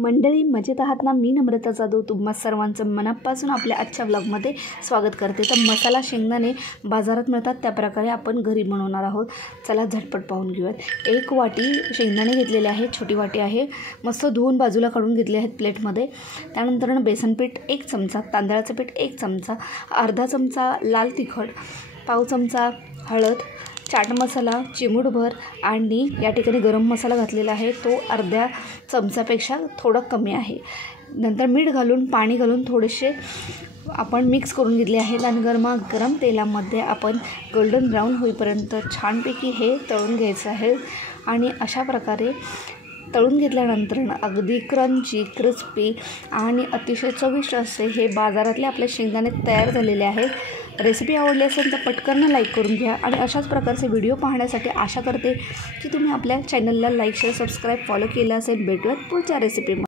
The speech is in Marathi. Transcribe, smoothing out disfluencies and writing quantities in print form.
मंडळी मजेत आहात ना? मी नम्रता जाधव तुम्हा सर्वांचं मनापासून आपल्या आजच्या व्लॉगमध्ये स्वागत करते। तर मसाला शेंगदाणे बाजारात मिळतात त्या प्रकारे आपण घरी बनवणार आहोत। चला झटपट पाहून घेऊयात। 1 वाटी शेंगदाणे घेतलेले आहे, छोटी वाटी आहे, मस्त धुवून बाजूला काढून घेतले आहेत प्लेटमध्ये। त्यानंतर बेसन पीठ 1 चमचा, तांदळाचं पीठ 1 चमचा, अर्धा चमचा लाल तिखट, पाव चमचा हळद, चाट मसाला चिमूटभर आणि या ठिकाणी गरम मसाला घातलेला आहे, तो अर्ध्या चमचापेक्षा थोडं कमी आहे। नंतर मीठ घालून पाणी घालून थोडेसे आपण मिक्स करून घेतले आहेत आणि गरम तेलामध्ये आपण गोल्डन ब्राऊन होईपर्यंत छानपैकी हे तळून घ्यायचं आहे। आणि अशा प्रकारे तळून घेतल्यानंतर अगदी क्रंची क्रिस्पी आणि अतिशय चविष्ट असे हे बाजारातले आपले शेंगदाणे तयार झालेले आहेत। रेसिपी आवडली असेल तर पटकन लाईक करून घ्या आणि अशाच प्रकारचे व्हिडिओ पाहण्यासाठी आशा करते की तुम्ही आपल्या चॅनलला लाईक शेअर सबस्क्राईब फॉलो केलं असेल। भेटूयात पुढच्या रेसिपीमध्ये।